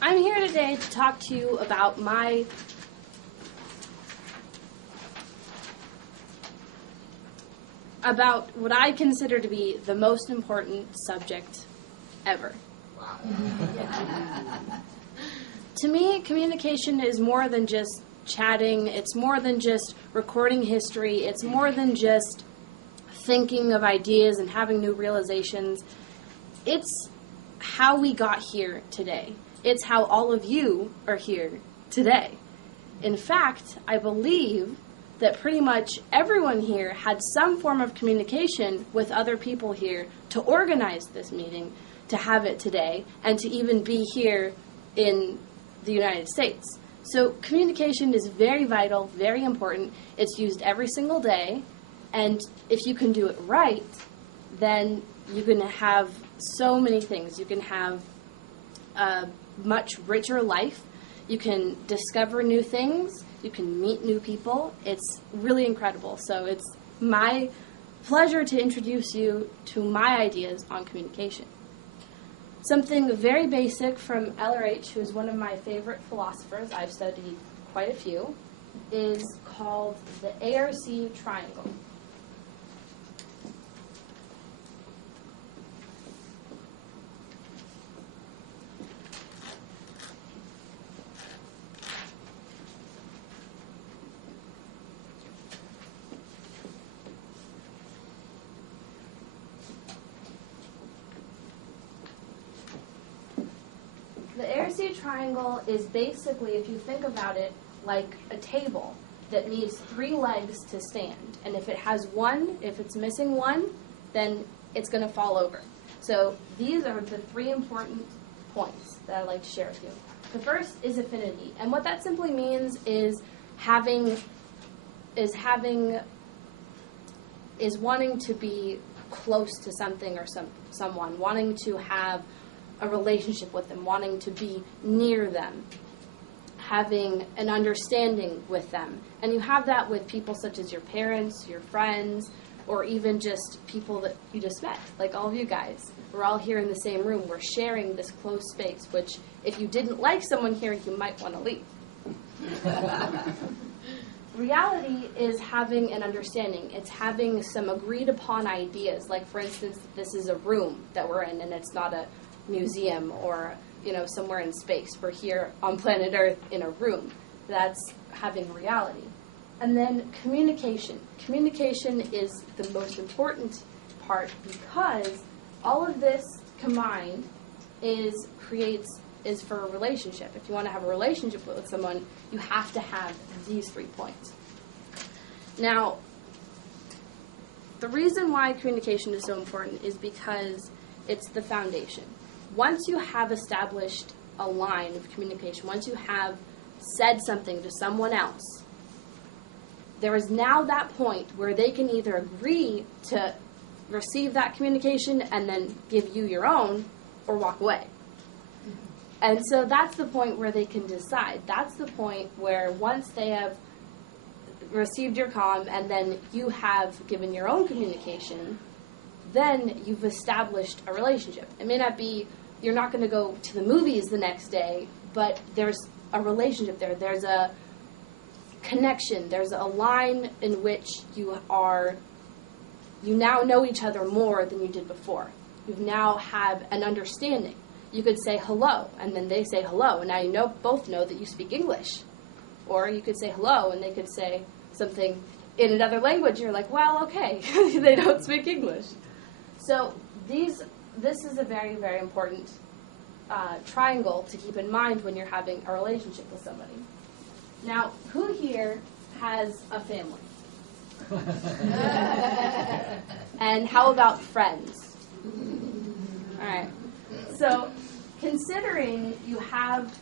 I'm here today to talk to you about about what I consider to be the most important subject ever. Wow. To me, communication is more than just chatting. It's more than just recording history. It's more than just thinking of ideas and having new realizations. It's how we got here today. It's how all of you are here today. In fact, I believe that pretty much everyone here had some form of communication with other people here to organize this meeting, to have it today, and to even be here in the United States. So communication is very vital, very important. It's used every single day, and if you can do it right, then you can have so many things. You can have a much richer life. You can discover new things. You can meet new people. It's really incredible. So it's my pleasure to introduce you to my ideas on communication. Something very basic from LRH, who is one of my favorite philosophers, I've studied quite a few, is called the ARC triangle. The ARC triangle is basically, if you think about it, like a table that needs 3 legs to stand. And if it has one, if it's missing one, then it's going to fall over. So these are the 3 important points that I'd like to share with you. The first is affinity. And what that simply means is wanting to be close to something or someone, wanting to have a relationship with them, wanting to be near them, having an understanding with them. And you have that with people such as your parents, your friends, or even just people that you just met, like all of you guys. We're all here in the same room. We're sharing this close space, which if you didn't like someone here, you might want to leave. Reality is having an understanding. It's having some agreed upon ideas. Like, for instance, this is a room that we're in, and it's not a museum or, somewhere in space. We're here on planet Earth in a room. That's having reality. And then communication. Communication is the most important part because all of this combined is for a relationship. If you want to have a relationship with someone, you have to have these 3 points. Now, the reason why communication is so important is because it's the foundation. Once you have established a line of communication, once you have said something to someone else, there is now that point where they can either agree to receive that communication and then give you your own or walk away. And so that's the point where they can decide. That's the point where once they have received your comm and then you have given your own communication, then you've established a relationship. It may not be, you're not going to go to the movies the next day, but there's a relationship there. There's a connection. There's a line in which you now know each other more than you did before. You now have an understanding. You could say hello, and then they say hello, and now both know that you speak English. Or you could say hello, and they could say something in another language. You're like, well, okay, they don't speak English. So this is a very, very important triangle to keep in mind when you're having a relationship with somebody. Now, who here has a family? And how about friends? All right. So considering you have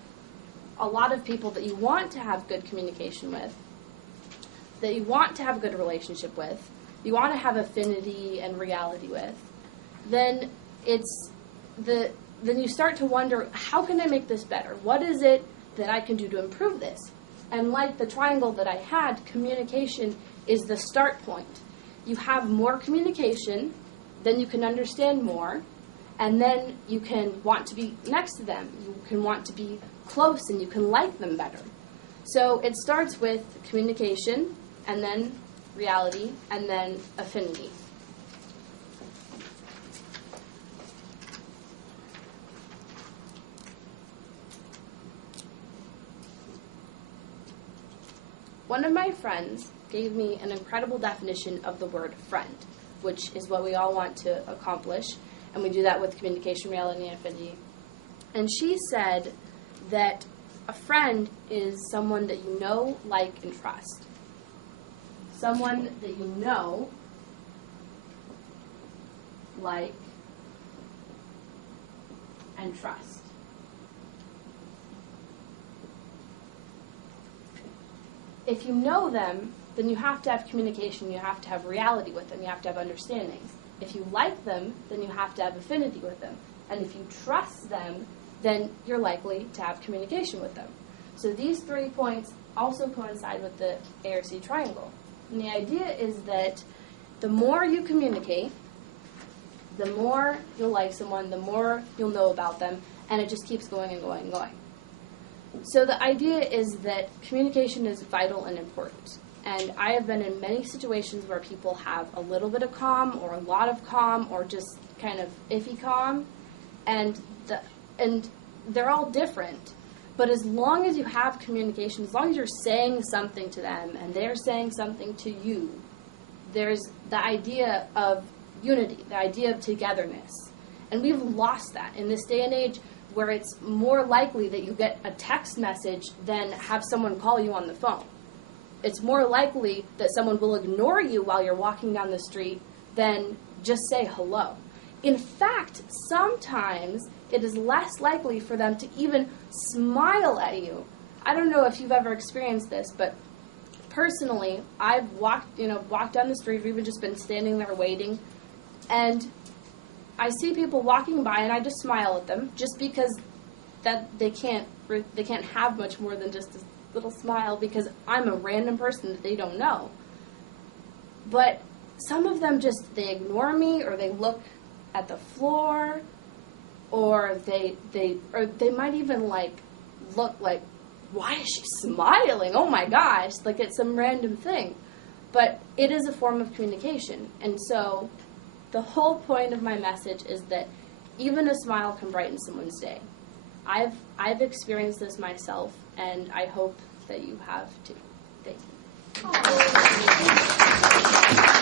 a lot of people that you want to have good communication with, that you want to have a good relationship with, you want to have affinity and reality with, then then you start to wonder, how can I make this better? What is it that I can do to improve this? And like the triangle that I had, communication is the start point. You have more communication, then you can understand more, And then you can want to be next to them. You can want to be close, and you can like them better. So it starts with communication, and then reality, and then affinity. One of my friends gave me an incredible definition of the word friend, which is what we all want to accomplish, and we do that with communication, reality, and affinity. And she said that a friend is someone that you know, like, and trust. Someone that you know, like, and trust. If you know them, then you have to have communication, you have to have reality with them, you have to have understandings. If you like them, then you have to have affinity with them. And if you trust them, then you're likely to have communication with them. So these 3 points also coincide with the ARC triangle. And the idea is that the more you communicate, the more you'll like someone, the more you'll know about them, and it just keeps going and going and going. So the idea is that communication is vital and important. And I have been in many situations where people have a little bit of calm or a lot of calm or just kind of iffy calm. And they're all different. But as long as you have communication, as long as you're saying something to them and they're saying something to you, there's the idea of unity, the idea of togetherness. And we've lost that in this day and age, where it's more likely that you get a text message than have someone call you on the phone. It's more likely that someone will ignore you while you're walking down the street than just say hello. In fact, sometimes it is less likely for them to even smile at you. I don't know if you've ever experienced this, but personally, I've walked down the street, or even just been standing there waiting, and I see people walking by, and I just smile at them, just because that they can't have much more than just a little smile, because I'm a random person that they don't know. But some of them they ignore me, or they look at the floor, or they might even look like, why is she smiling? Oh my gosh, like it's some random thing. But it is a form of communication, and so the whole point of my message is that even a smile can brighten someone's day. I've experienced this myself, and I hope that you have too. Thank you.